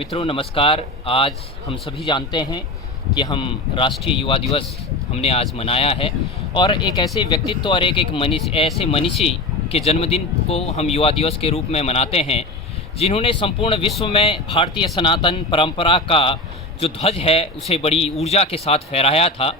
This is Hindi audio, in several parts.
मित्रों नमस्कार। आज हम सभी जानते हैं कि हम राष्ट्रीय युवा दिवस हमने आज मनाया है और एक ऐसे व्यक्तित्व और एक ऐसे मनीषी के जन्मदिन को हम युवा दिवस के रूप में मनाते हैं जिन्होंने संपूर्ण विश्व में भारतीय सनातन परंपरा का जो ध्वज है उसे बड़ी ऊर्जा के साथ फहराया था।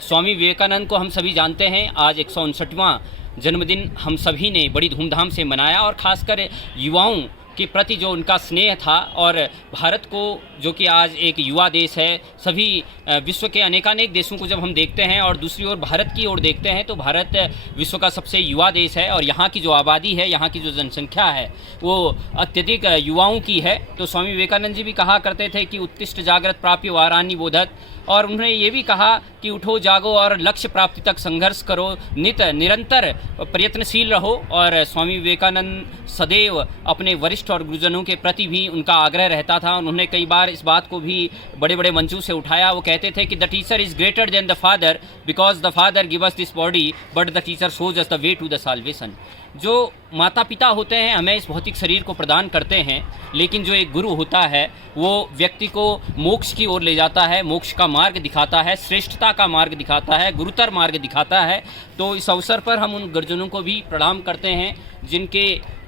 स्वामी विवेकानंद को हम सभी जानते हैं। आज 159वां जन्मदिन हम सभी ने बड़ी धूमधाम से मनाया और ख़ासकर युवाओं के प्रति जो उनका स्नेह था और भारत को जो कि आज एक युवा देश है, सभी विश्व के अनेकानेक देशों को जब हम देखते हैं और दूसरी ओर भारत की ओर देखते हैं तो भारत विश्व का सबसे युवा देश है और यहाँ की जो आबादी है, यहाँ की जो जनसंख्या है वो अत्यधिक युवाओं की है। तो स्वामी विवेकानंद जी भी कहा करते थे कि उत्तिष्ठ जागृत प्राप्य वाराणि बोधत, और उन्होंने ये भी कहा कि उठो जागो और लक्ष्य प्राप्ति तक संघर्ष करो, निरंतर प्रयत्नशील रहो। और स्वामी विवेकानंद सदैव अपने वरिष्ठ और गुरुजनों के प्रति भी उनका आग्रह रहता था। उन्होंने कई बार इस बात को भी बड़े बड़े मंचों से उठाया। वो कहते थे कि the teacher is greater than the father because the father give us this body but the teacher shows us the way to the salvation. जो माता पिता होते हैं हमें इस भौतिक शरीर को प्रदान करते हैं, लेकिन जो एक गुरु होता है वो व्यक्ति को मोक्ष की ओर ले जाता है, मोक्ष का मार्ग दिखाता है, श्रेष्ठता का मार्ग दिखाता है, गुरुतर मार्ग दिखाता है। तो इस अवसर पर हम उन गुरुजनों को भी प्रणाम करते हैं जिनके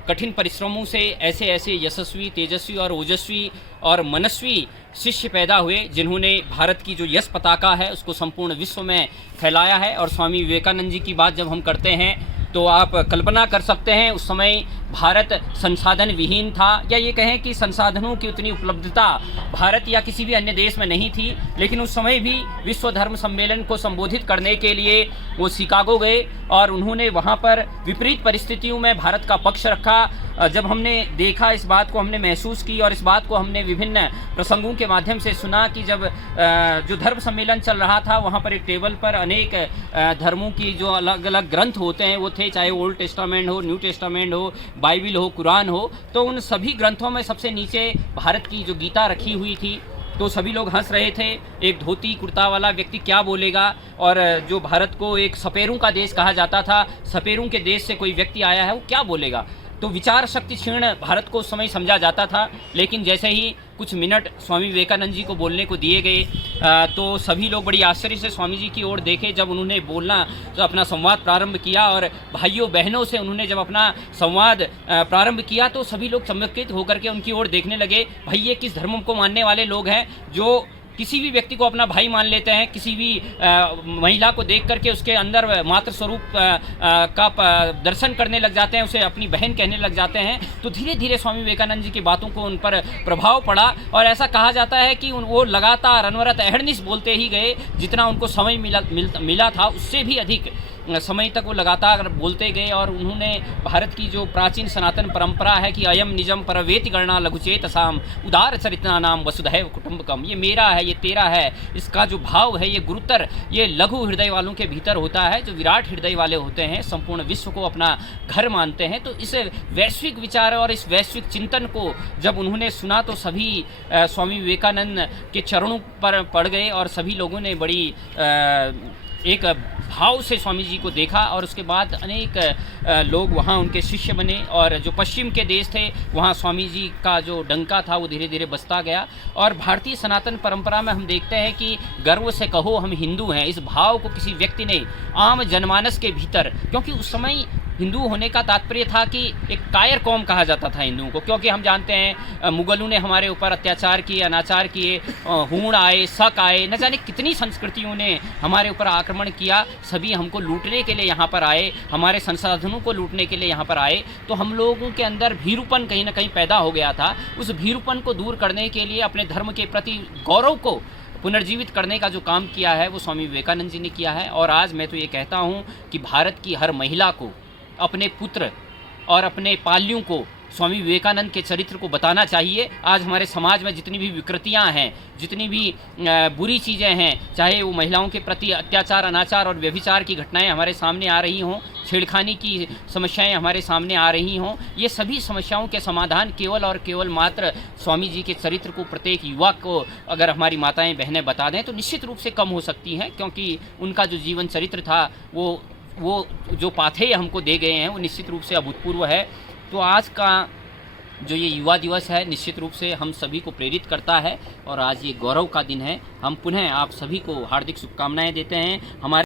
कठिन परिश्रमों से ऐसे ऐसे यशस्वी, तेजस्वी और ओजस्वी और मनस्वी शिष्य पैदा हुए जिन्होंने भारत की जो यश पताका है उसको संपूर्ण विश्व में फैलाया है। और स्वामी विवेकानंद जी की बात जब हम करते हैं तो आप कल्पना कर सकते हैं उस समय भारत संसाधन विहीन था, या ये कहें कि संसाधनों की उतनी उपलब्धता भारत या किसी भी अन्य देश में नहीं थी। लेकिन उस समय भी विश्व धर्म सम्मेलन को संबोधित करने के लिए वो शिकागो गए और उन्होंने वहाँ पर विपरीत परिस्थितियों में भारत का पक्ष रखा। जब हमने देखा, इस बात को हमने महसूस की और इस बात को हमने विभिन्न प्रसंगों के माध्यम से सुना कि जब जो धर्म सम्मेलन चल रहा था वहाँ पर एक टेबल पर अनेक धर्मों की जो अलग अलग ग्रंथ होते हैं वो थे, चाहे ओल्ड टेस्टामेंट हो, न्यू टेस्टामेंट हो, बाइबिल हो, कुरान हो। तो उन सभी ग्रंथों में सबसे नीचे भारत की जो गीता रखी हुई थी। तो सभी लोग हंस रहे थे, एक धोती कुर्ता वाला व्यक्ति क्या बोलेगा। और जो भारत को एक सपेरों का देश कहा जाता था, सपेरों के देश से कोई व्यक्ति आया है वो क्या बोलेगा। तो विचार शक्ति क्षीण भारत को उस समय समझा जाता था। लेकिन जैसे ही कुछ मिनट स्वामी विवेकानंद जी को बोलने को दिए गए तो सभी लोग बड़ी आश्चर्य से स्वामी जी की ओर देखे। जब उन्होंने बोलना तो अपना संवाद प्रारंभ किया और भाइयों बहनों से उन्होंने जब अपना संवाद प्रारंभ किया तो सभी लोग चमत्कृत होकर के उनकी ओर देखने लगे। भाई ये किस धर्म को मानने वाले लोग हैं जो किसी भी व्यक्ति को अपना भाई मान लेते हैं, किसी भी महिला को देख करके उसके अंदर मातृ स्वरूप का दर्शन करने लग जाते हैं, उसे अपनी बहन कहने लग जाते हैं। तो धीरे धीरे स्वामी विवेकानंद जी की बातों को उन पर प्रभाव पड़ा और ऐसा कहा जाता है कि वो लगातार अनवरत अहर्निश बोलते ही गए। जितना उनको समय मिला था उससे भी अधिक समय तक वो लगातार बोलते गए और उन्होंने भारत की जो प्राचीन सनातन परंपरा है कि अयम निजम परवेति गणना लघुचेत साम उदार चरितना नाम वसुधैव कुटुंबकम, ये मेरा है, ये तेरा है, इसका जो भाव है ये गुरुतर, ये लघु हृदय वालों के भीतर होता है। जो विराट हृदय वाले होते हैं संपूर्ण विश्व को अपना घर मानते हैं। तो इस वैश्विक विचार और इस वैश्विक चिंतन को जब उन्होंने सुना तो सभी स्वामी विवेकानंद के चरणों पर पड़ गए और सभी लोगों ने बड़ी एक भाव से स्वामी जी को देखा। और उसके बाद अनेक लोग वहाँ उनके शिष्य बने और जो पश्चिम के देश थे वहाँ स्वामी जी का जो डंका था वो धीरे धीरे बसता गया। और भारतीय सनातन परंपरा में हम देखते हैं कि गर्व से कहो हम हिंदू हैं, इस भाव को किसी व्यक्ति ने आम जनमानस के भीतर, क्योंकि उस समय हिंदू होने का तात्पर्य था कि एक कायर कौम कहा जाता था हिंदुओं को, क्योंकि हम जानते हैं मुगलों ने हमारे ऊपर अत्याचार किए, अनाचार किए, हूण आए, शक आए, न जाने कितनी संस्कृतियों ने हमारे ऊपर आक्रमण किया। सभी हमको लूटने के लिए यहाँ पर आए, हमारे संसाधनों को लूटने के लिए यहाँ पर आए। तो हम लोगों के अंदर भीरुपन कहीं ना कहीं पैदा हो गया था। उस भीरुपन को दूर करने के लिए अपने धर्म के प्रति गौरव को पुनर्जीवित करने का जो काम किया है वो स्वामी विवेकानंद जी ने किया है। और आज मैं तो ये कहता हूँ कि भारत की हर महिला को अपने पुत्र और अपने पाल्यों को स्वामी विवेकानंद के चरित्र को बताना चाहिए। आज हमारे समाज में जितनी भी विकृतियां हैं, जितनी भी बुरी चीज़ें हैं, चाहे वो महिलाओं के प्रति अत्याचार, अनाचार और व्यभिचार की घटनाएं हमारे सामने आ रही हों, छेड़खानी की समस्याएं हमारे सामने आ रही हों, ये सभी समस्याओं के समाधान केवल और केवल मात्र स्वामी जी के चरित्र को प्रत्येक युवा को अगर हमारी माताएं बहनें बता दें तो निश्चित रूप से कम हो सकती हैं। क्योंकि उनका जो जीवन चरित्र था वो जो पाथेय हमको दे गए हैं वो निश्चित रूप से अभूतपूर्व है। तो आज का जो ये युवा दिवस है निश्चित रूप से हम सभी को प्रेरित करता है और आज ये गौरव का दिन है। हम पुनः आप सभी को हार्दिक शुभकामनाएं देते हैं। हमारे